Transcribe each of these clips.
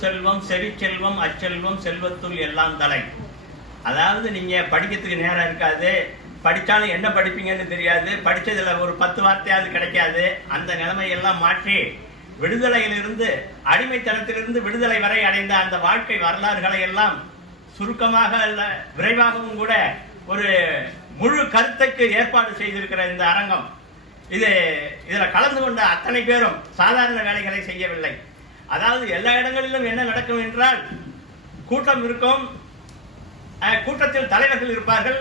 செல்வத்துள் செல்வம், செவி செல்வம், அச்செல்வம், செல்வத்துள் எல்லாம் தலை. அதாவது நீங்க படிக்கிறதுக்கு நேரம் இருக்காது, படிச்சாலும் என்ன படிப்பீங்கன்னு தெரியாது, படிச்சதுல ஒரு 10 வார்த்தையாவது கிடைக்காது. அந்த நிலைமையெல்லாம் மாற்றி விடுதலையிலிருந்து, அடிமைத்தனத்திலிருந்து விடுதலை வரை அடைந்த அந்த வாழ்க்கை வரலாறுகளை எல்லாம் சுருக்கமாக அல்ல விரைவாகவும் கூட ஒரு முழு கருத்துக்கு ஏற்பாடு செய்திருக்கிற இந்த அரங்கம், இதுல கலந்து கொண்ட அத்தனை பேரும் சாதாரண வேலைகளை செய்யவில்லை. அதாவது எல்லா இடங்களிலும் என்ன நடக்கும் என்றால், கூட்டம் இருக்கும், கூட்டத்தில் தலைவர்கள் இருப்பார்கள்,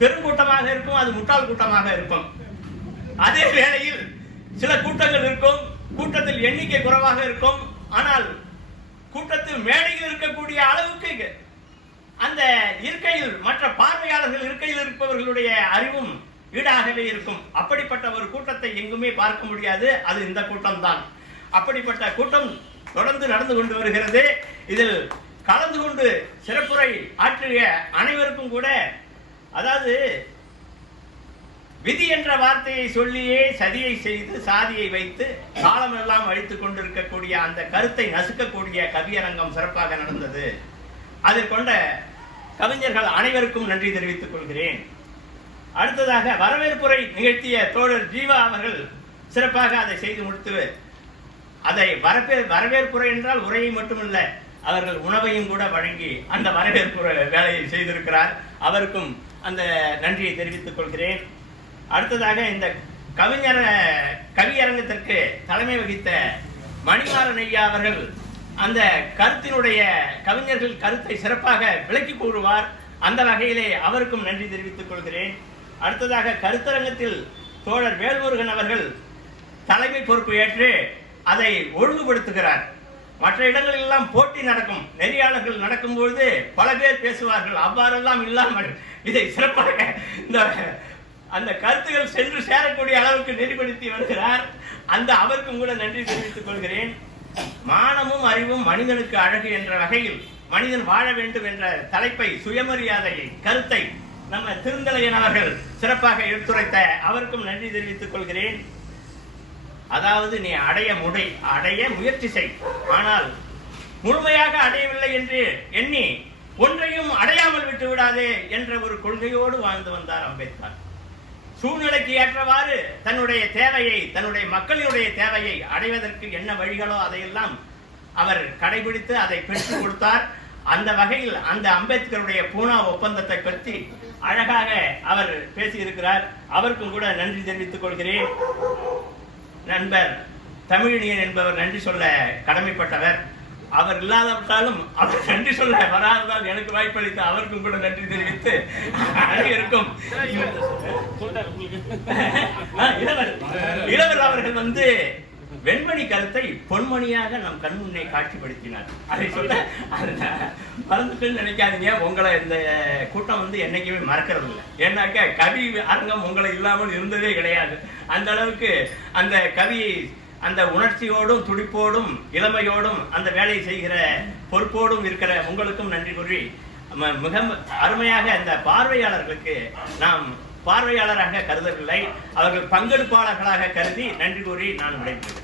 பெருங்கூட்டமாக இருக்கும், அது முட்டாள் கூட்டமாக இருக்கும். அதே வேளையில் சில கூட்டங்கள் இருக்கும், கூட்டத்தில் எண்ணிக்கை குறைவாக இருக்கும், ஆனால் கூட்டத்தில் மேடையில் இருக்கக்கூடிய அளவுக்கு அந்த இருக்கையில் மற்ற பார்வையாளர்கள் இருக்கையில் இருப்பவர்களுடைய அறிவும் ஈடாகவே இருக்கும். அப்படிப்பட்ட ஒரு கூட்டத்தை எங்குமே பார்க்க முடியாது, அது இந்த கூட்டம் தான். அப்படிப்பட்ட கூட்டம் தொடர்ந்து நடந்து கொண்டு வருகிறது. இதில் கலந்து கொண்டு சிறப்புரை ஆற்றிய அனைவருக்கும் கூட, அதாவது விதி என்ற வார்த்தையை சொல்லியே சதியை செய்து சாதியை வைத்து காலமெல்லாம் அழித்துக் கொண்டிருக்கக்கூடிய அந்த கருத்தை நசுக்கக்கூடிய கவியரங்கம் சிறப்பாக நடந்தது. அதில் கொண்ட கவிஞர்கள் அனைவருக்கும் நன்றி தெரிவித்துக் கொள்கிறேன். அடுத்ததாக வரவேற்புரை நிகழ்த்திய தோழர் ஜீவா அவர்கள் சிறப்பாக அதை செய்து முடித்து, அதை வரவேற்புரை என்றால் உரையை மட்டுமல்ல, அவர்கள் உணவையும் கூட வழங்கி அந்த வரவேற்புரை வேலையை செய்திருக்கிறார். அவருக்கும் அந்த நன்றியை தெரிவித்துக் கொள்கிறேன். அடுத்ததாக இந்த கவியரங்கத்திற்கு தலைமை வகித்த மணிமாறன் ஐயா அவர்கள் அந்த கருத்தினுடைய கவிஞர்கள் கருத்தை சிறப்பாக விளக்கி கூறுவார். அந்த வகையிலே அவருக்கும் நன்றி தெரிவித்துக் கொள்கிறேன். அடுத்ததாக கருத்தரங்கத்தில் தோழர் வேல்முருகன் அவர்கள் தலைமை பொறுப்பு ஏற்று அதை ஒழுங்குபடுத்துகிறார். மற்ற இடங்களில் எல்லாம் போட்டி நடக்கும், நெறியாளர்கள் நடக்கும்போது பல பேர் பேசுவார்கள், அவ்வாறெல்லாம் இல்லாமல் இதை சிறப்பாக இந்த அந்த கருத்துகள் சென்று சேரக்கூடிய அளவுக்கு நெறிப்படுத்தி வருகிறார். அந்த அவருக்கும் கூட நன்றி தெரிவித்துக் கொள்கிறேன். மானமும் அறிவும் மனிதனுக்கு அழகு என்ற வகையில் மனிதன் வாழ வேண்டும் என்ற தலைப்பை, சுயமரியாதையை, கருத்தை நம்ம திருந்தலையன் அவர்கள் சிறப்பாக எடுத்துரைத்த அவருக்கும் நன்றி தெரிவித்துக் கொள்கிறேன். அதாவது நீ அடைய முயற்சி செய், ஆனால் முழுமையாக அடையவில்லை என்று எண்ணி ஒன்றையும் அடையாமல் விட்டு விடாதே என்ற ஒரு கொள்கையோடு வாழ்ந்து வந்தார் அம்பேத்கர். சூழ்நிலைக்கு ஏற்றவாறு தன்னுடைய தேவையை, தன்னுடைய மக்களினுடைய தேவையை அடைவதற்கு என்ன வழிகளோ அதையெல்லாம் அவர் கடைபிடித்து அதை பெற்றுக் கொடுத்தார். அந்த வகையில் அந்த அம்பேத்கருடைய பூனா ஒப்பந்தத்தை பற்றி அழகாக அவர் பேசியிருக்கிறார். அவருக்கும் கூட நன்றி தெரிவித்துக் கொள்கிறேன். நண்பர் தமிழினியன் என்பவர் நன்றி சொல்ல கடமைப்பட்டவர். அவர் இல்லாதவற்றாலும் அவர் நன்றி சொல்ல வராததால் எனக்கு வாய்ப்பளித்த அவருக்கும் கூட நன்றி தெரிவித்து அனைவருக்கும் இளவர் அவர்கள் வெண்மணி கருத்தை பொன்மணியாக நம் கண் முன்னே காட்சிப்படுத்தினார். அதை சொல்ல மறந்துட்டு நினைக்காதீங்க, உங்களை இந்த கூட்டம் என்னைக்குமே மறக்கிறது இல்லை. ஏன்னாக்க கவி அரங்கம் உங்களை இல்லாமல் இருந்ததே கிடையாது. அந்த அளவுக்கு அந்த கவியை அந்த உணர்ச்சியோடும் துடிப்போடும் இளமையோடும் அந்த வேலையை செய்கிற பொறுப்போடும் இருக்கிற உங்களுக்கும் நன்றி கூறி, மிக அருமையாக இந்த பார்வையாளர்களுக்கு நாம் பார்வையாளராக கருதவில்லை, அவர்கள் பங்கெடுப்பாளர்களாக கருதி நன்றி கூறி நான் விடைபெறுகிறேன்.